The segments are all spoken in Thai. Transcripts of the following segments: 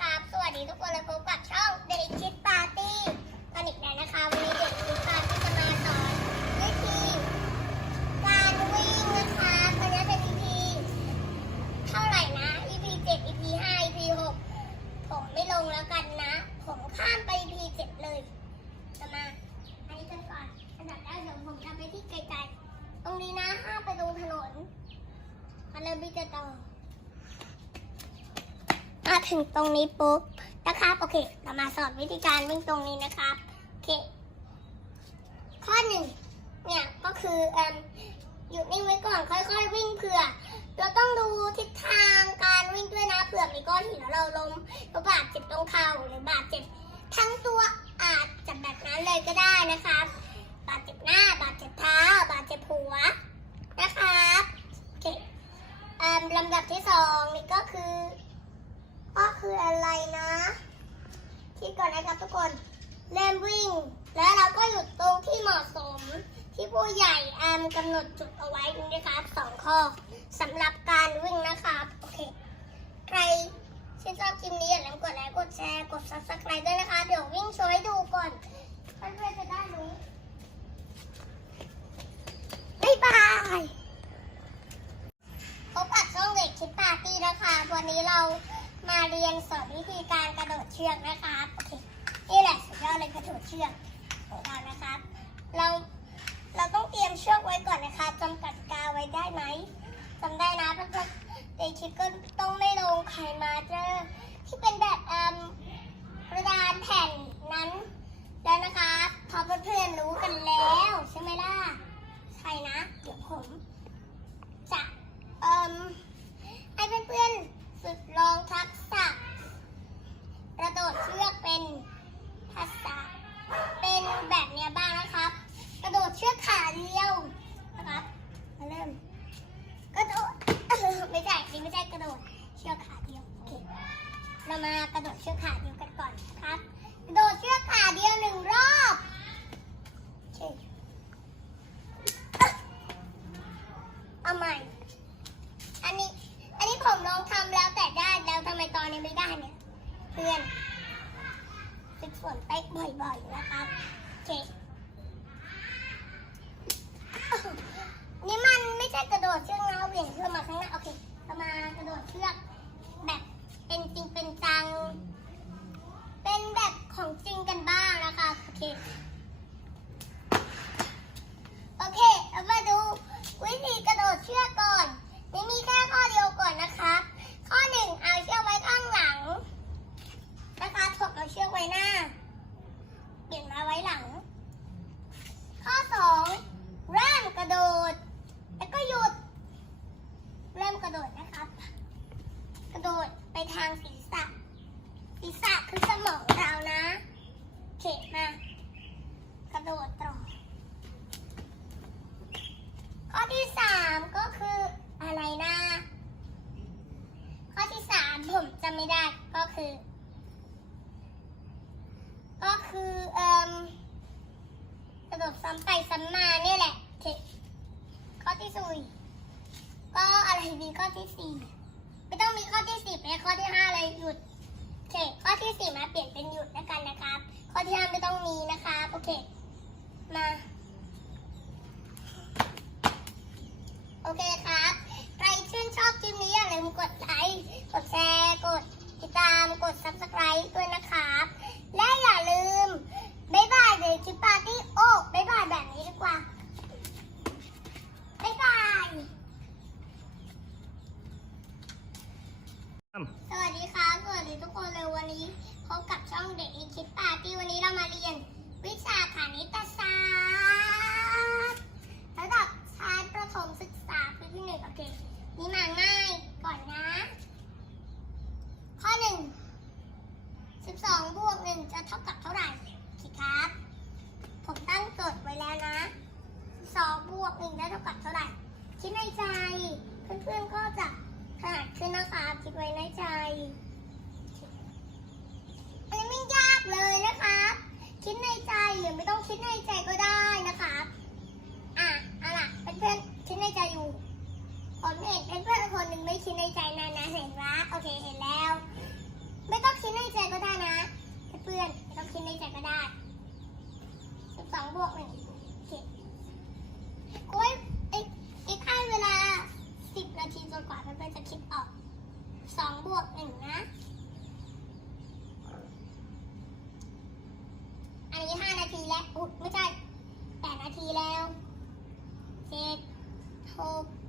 ครับ สวัสดีทุกคนเลยพบกับช่องเด็กคิดปาร์ตี้ตอนอีกแล้วนะคะ วันนี้เด็กคิดปาร์ตี้จะมาสอนวิธีการวิ่งนะคะตอนนี้เป็น EP เท่าไหร่นะ EP 7 EP 5 EP 6ผมไม่ลงแล้วกันนะ ผมข้ามไป EP 7 เลยจะมา อันนี้กันก่อนอันดับแรกเดี๋ยวผมจะไปที่ไกลๆ ตรงนี้นะห้ามไปตรงถนนมาเริ่มที่จะต่อ มาถึงตรงนี้ปุ๊บนะครับโอเคเรามาสอนวิธีการวิ่งตรงนี้นะครับโอเค ข้อหนึ่งเนี่ยก็คือเอ่มหยุดนิ่งไว้ก่อนค่อยๆ วิ่งเผื่อ เราต้องดูทิศทางการวิ่งด้วยนะเผื่อมีก้อนหินแล้วเราล้มเราบาดเจ็บตรงเข่าหรือบาดเจ็บทั้งตัวอาจจะแบบนั้นเลยก็ได้นะครับ บาดเจ็บหน้า บาดเจ็บเท้า บาดเจ็บหัวนะครับโอเคเอ่มลำดับที่สองนี่ก็คือ ก็คืออะไร นะคิดก่อนนะครับทุกคนเริ่มวิ่ง แล้วเราก็หยุดตรงที่เหมาะสม ที่ผู้ใหญ่แอมกำหนดจุดเอาไว้นี่นะครับสองข้อสำหรับการวิ่งนะครับโอเคใครที่นชอบคลิปนี้อย่าลืมกดไลค์กดแชร์กด subscribe ด้วยนะคะ เดี๋ยววิ่งโชว์ให้ดูก่อนเพื่อนๆจะได้รู้บ๊ายบาย พบกับช่องเด็กคิดปาร์ตี้นะคะ วันนี้เรามาเรียนสอนวิธีการกระโดดเชือกนะคะโอเคนี่แหละสุดยอดเลยกระโดดเชือกของเรานะครับ เราเราต้องเตรียมเชือกไว้ก่อนนะคะจำกัดกาวไว้ได้ไหมจำได้นะเพื่อนๆเด็กคิดก็ต้องไม่ลงไขมาเจอที่เป็นแบบเอ่มกระดานแผ่นนั้นแล้วนะคะพอเพื่อนๆรู้กันแล้วใช่ไหมล่ะใช่นะ เดี๋ยวผมจะเอ่มให้เพื่อนๆฝึกลองทักษ ดดเชือกเป็นภาษาเป็นแบบเนี้ยบ้างนะครับ กระโดดเชือกขาเดียวนะครับมาเริ่มกระโดดไม่ใช่นี่ไม่ใช่กระโดดเชือกขาเดียวโอเคเรามากระโดดเชือกขาเดียวกันก่อนนะครับ กระโดดเชือกขาเดียวหนึ่งรอบโอเค เอาใหม่ อันนี้ อันนี้ผมลองทำแล้วแต่ได้แล้วทำไมตอนนี้ไม่ได้เนี่ย เพื่อนฝึกฝนไปบ่อยๆนะครับโอเค นี่มันไม่ใช่กระโดดเชือกนะเหวี่ยงเชือกมาข้างหน้าโอเคเรามากระโดดเชือกแบบเป็นจริงเป็นจัง เป็นแบบของจริงกันบ้างนะคะโอเค โอเคเรามาดูวิธีกระโดดเชือกก่อน นี่มีแค่ข้อเดียวก่อนนะคะ ข้อหนึ่งเอาเชือกไว้ข้างหลัง นะคะถกเอาเชือกไว้หน้า เปลี่ยนมาไว้หลัง ข้อสองเริ่มกระโดด แล้วก็หยุด เริ่มกระโดดนะครับ กระโดดไปทางศีรษะ ศีรษะคือสมองเรานะโอเคมา กระโดดต่อ ข้อที่สามก็คืออะไรนะ ข้อที่สามผมจำไม่ได้ก็ คือ ก็คือเอ่มกระโดดซ้ำไปซ้ำมาเนี่ยแหละข้อที่สี่ก็อะไรดีข้อที่สี่ไม่ต้องมีข้อที่สิบและข้อที่ห้าเลยหยุดโอเค ข้อที่สี่มาเปลี่ยนเป็นหยุดแล้วกันนะครับ ข้อที่ห้าไม่ต้องมีนะครับโอเค มาโอเคครับ ใครชื่นชอบคลิปนี้อย่าลืมกดไลค์ กดแชร์ กด ติดตามกด subscribe ด้วยนะครับ และ Oh.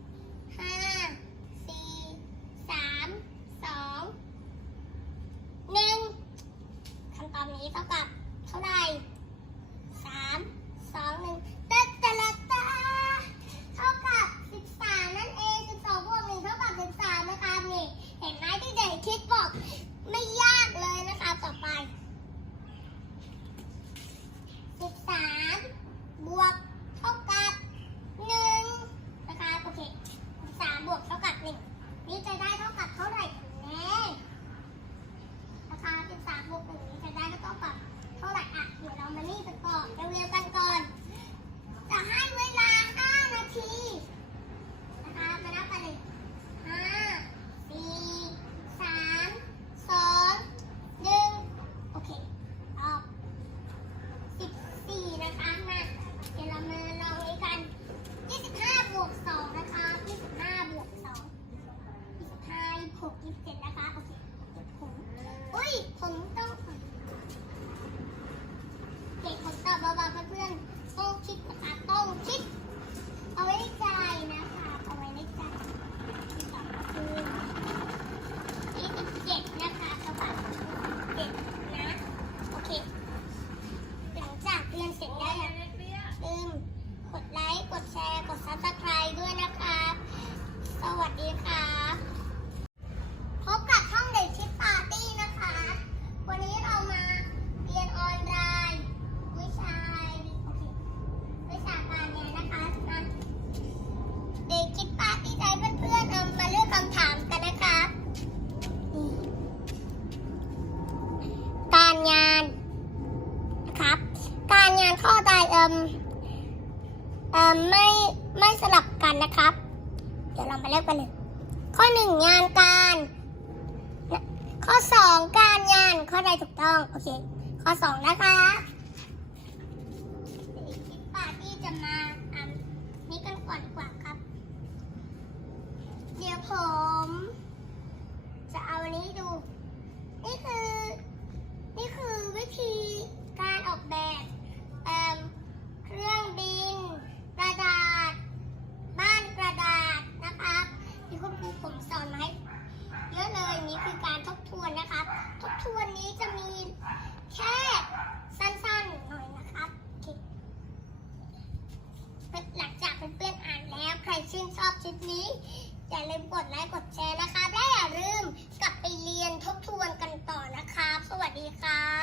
ะครับ เดี๋ยวเรามาเริ่มกันเลย ข้อหนึ่งงานการ ข้อสองการงาน ข้อใดถูกต้อง โอเค ข้อสองนะคะคิดป่าที่จะมาอ่นนี้กันก่อนดีกว่าครับ เดี๋ยวผม จะเอาอันนี้ดู ชื่นชอบคลิปนี้ อย่าลืมกดไลค์กดแชร์นะคะและอย่าลืมกลับไปเรียนทบทวนกันต่อนะคะสวัสดีครับ